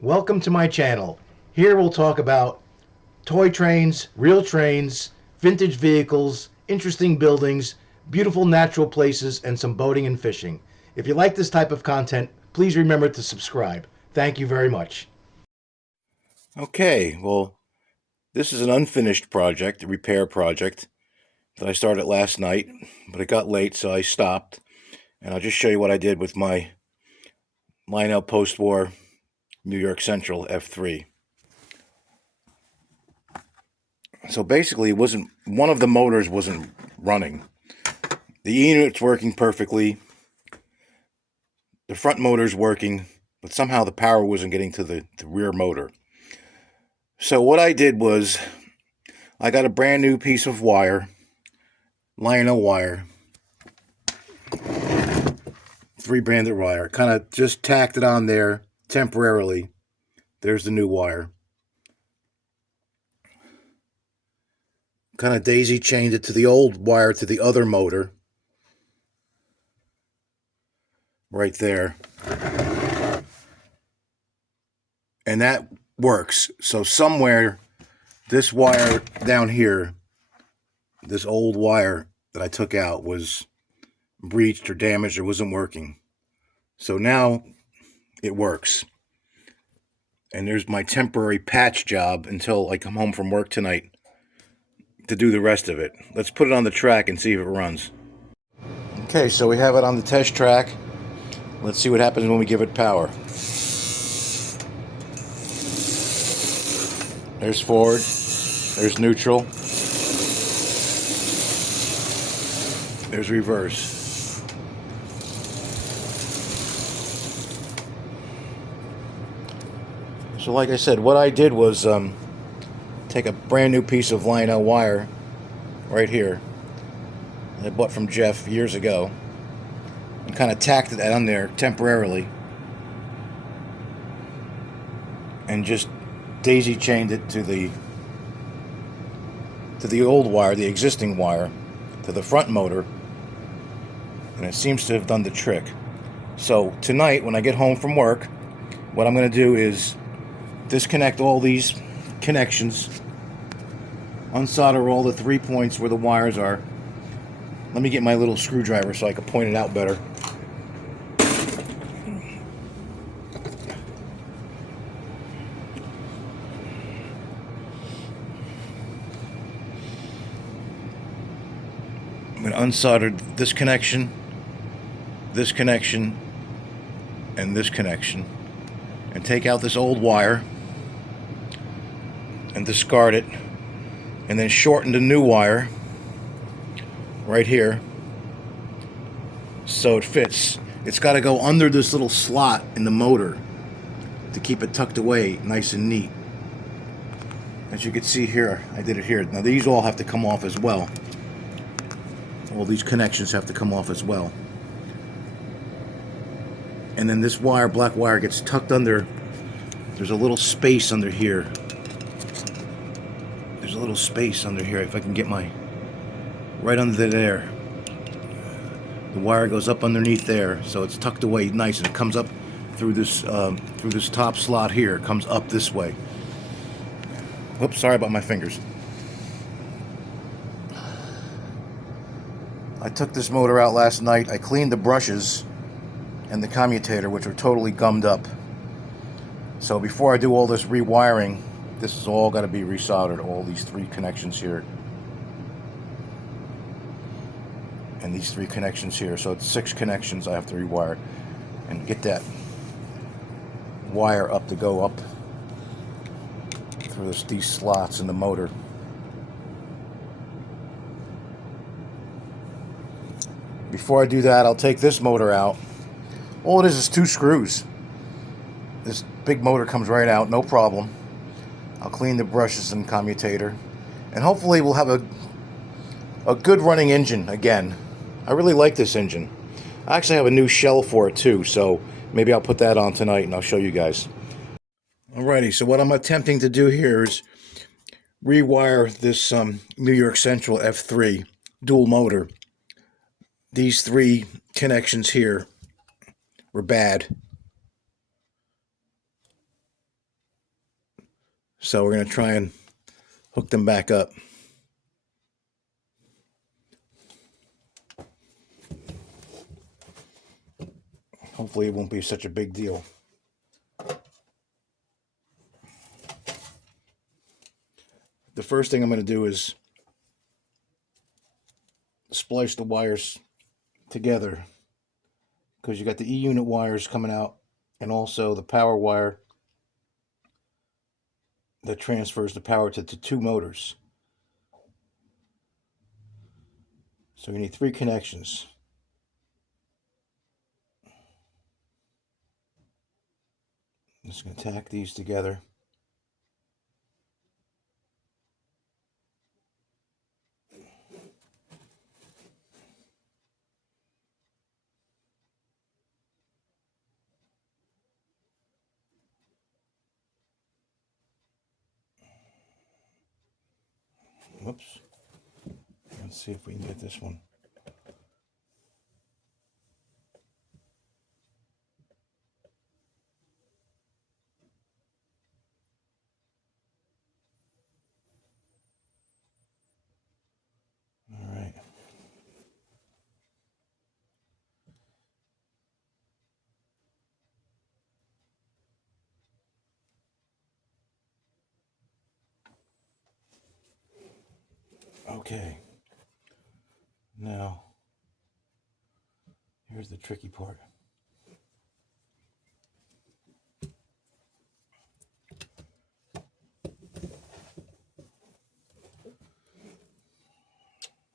Welcome to my channel. Here we'll talk about toy trains, real trains, vintage vehicles, interesting buildings, beautiful natural places, and some boating and fishing. If you like this type of content, please remember to subscribe. Thank you very much. Okay, well, this is an unfinished project, a repair project that I started last night, but it got late, so I stopped. And I'll just show you what I did with my Lionel post-war New York Central F3. So basically, it wasn't one of the motors wasn't running. The E unit's working perfectly. The front motor's working, but somehow the power wasn't getting to the rear motor. So what I did was I got a brand new piece of wire, Lionel wire, 3-banded wire, kind of just tacked it on there temporarily. There's the new wire. Kind of daisy chained it to the old wire to the other motor. Right there. And that works. So somewhere, this wire down here, this old wire that I took out was breached or damaged or wasn't working. So now it works. And there's my temporary patch job until I come home from work tonight to do the rest of it. Let's put it on the track and see if it runs. Okay, so we have it on the test track. Let's see what happens when we give it power. There's forward, there's neutral, there's reverse. So like I said, what I did was take a brand new piece of Lionel wire right here that I bought from Jeff years ago and kind of tacked it on there temporarily and just daisy chained it to the old wire, the existing wire, to the front motor, and it seems to have done the trick. So tonight when I get home from work, what I'm going to do is disconnect all these connections, unsolder all the 3 points where the wires are. Let me get my little screwdriver so I can point it out better. I'm going to unsolder this connection, and this connection, and take out this old wire and discard it, and then shorten the new wire right here so it fits. It's got to go under this little slot in the motor to keep it tucked away nice and neat. As you can see here, I did it here. Now these all have to come off as well. All these connections have to come off as well. And then this wire, black wire, gets tucked under. There's a little space under here. There's a little space under here. If I can get my... right under there. The wire goes up underneath there, so it's tucked away nice, and it comes up through this top slot here. It comes up this way. Whoops, sorry about my fingers. I took this motor out last night. I cleaned the brushes and the commutator, which are totally gummed up. So before I do all this rewiring, this is all got to be resoldered, all these 3 connections here. And these 3 connections here. So it's 6 connections I have to rewire and get that wire up to go up through these slots in the motor. Before I do that, I'll take this motor out. All it is 2 screws. This big motor comes right out, no problem. I'll clean the brushes and commutator, and hopefully we'll have a good running engine again. I really like this engine. I actually have a new shell for it too, so maybe I'll put that on tonight and I'll show you guys. Alrighty, so what I'm attempting to do here is rewire this New York Central F3 dual motor. These 3 connections here were bad. So we're going to try and hook them back up. Hopefully it won't be such a big deal. The first thing I'm going to do is splice the wires together, because you got the E-unit wires coming out and also the power wire that transfers the power to two motors. So you need 3 connections. I'm just going to tack these together. Whoops. Let's see if we can get this one. All right. Okay. Now, here's the tricky part.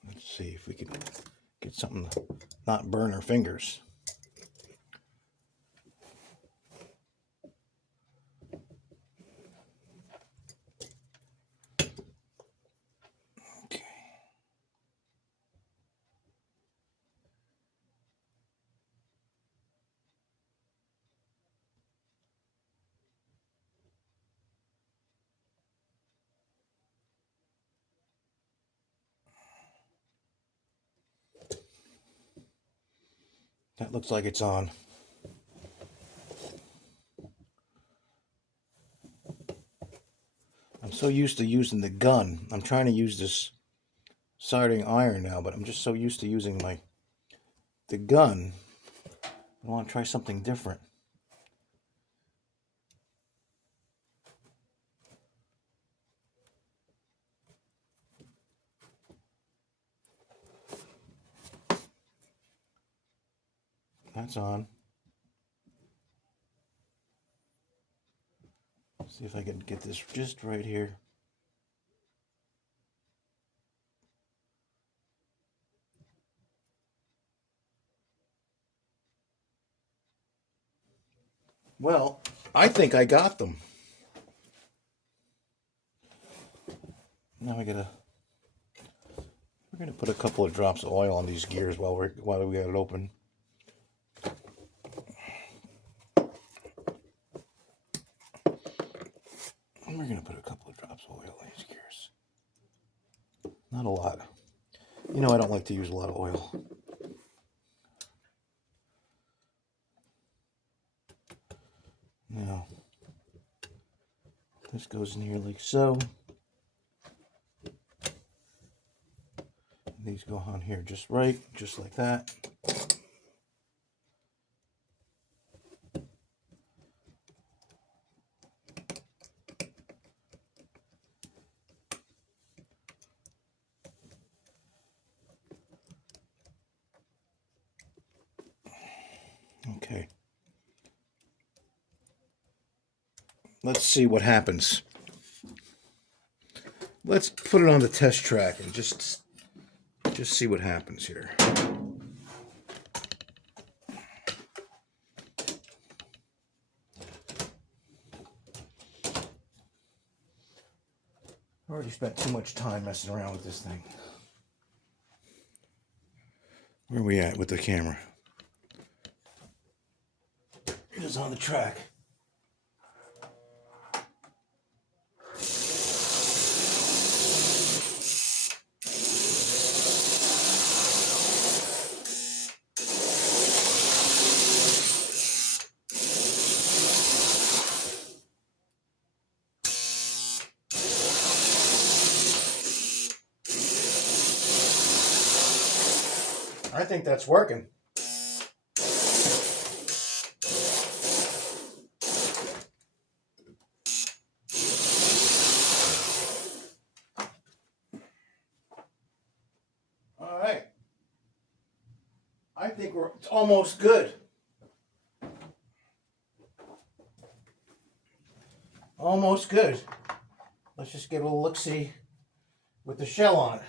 Let's see if we can get something to not burn our fingers. Okay. That looks like it's on. I'm so used to using the gun. I'm trying to use this soldering iron now, but I'm just so used to using the gun. I want to try something different. That's on. See if I can get this just right here. Well, I think I got them. Now we're gonna put a couple of drops of oil on these gears while we got it open. And we're gonna put a couple of drops of oil on these gears. Not a lot. You know, I don't like to use a lot of oil. Now, this goes in here like so. These go on here just right, just like that. Okay. Let's see what happens. Let's put it on the test track and just see what happens here. I already spent too much time messing around with this thing. Where are we at with the camera? It is on the track. I think that's working. All right. I think it's almost good. Almost good. Let's just get a little look-see with the shell on it.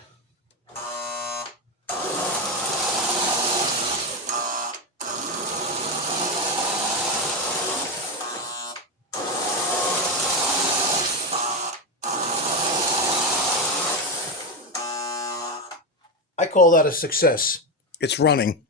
I call that a success. It's running.